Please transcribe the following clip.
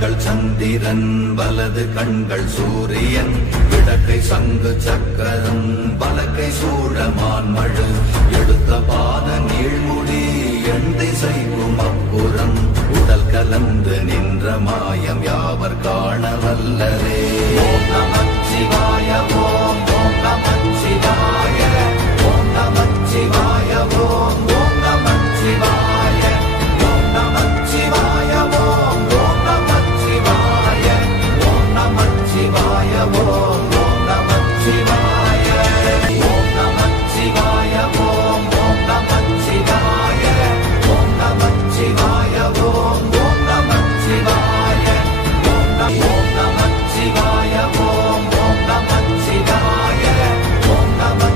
கண்கள் சந்திரன் வலது கண்கள் சூரியன் இடக்கை சங்கு சக்கரம் வலக்கை சூழமான் மழு எடுத்த பாத நீழ்முடி எண் திசைக்கும் அப்புறம் உடல் கலந்து நின்ற மாயம் யாவர் காண வல்லரே. ஓம் நமச்சிவாய.